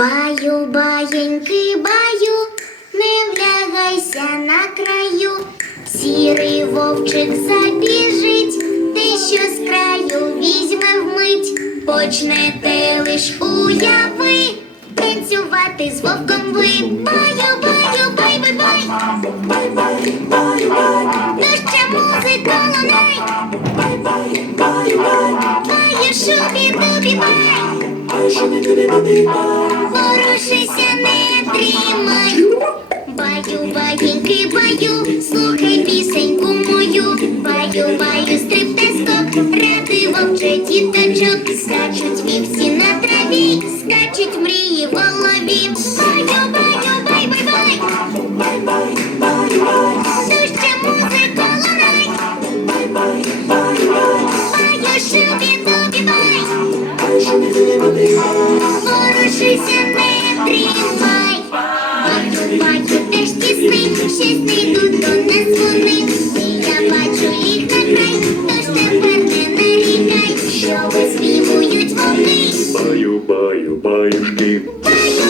Баю, баєньки, баю, не влягайся на краю. Сірий вовчик забіжить, ти що з краю візьме вмить, почнете лиш уяви, танцювати з вовком ви. Баю, баю, бай, бай, бай. Ну ще музика лунай. Баю, шубі, дубі, бай. Ворушися, не дрімай. Баю, баєньки, баю, слухай пісеньку мою. Баю, баю, стриптескок, ради вовче діточок. Скачуть вівці на траві, скачуть мрії в голові. Баю, баю, бай, бай, бай. Дужче музика лунай. Баю, шубі, дубі, бай. Ворушися, тісний, щось до нас вони. Я бачу їх на край, тож тепер не нарікай, що виспівують вони. Баю, баю, баюшки, Баю, баю,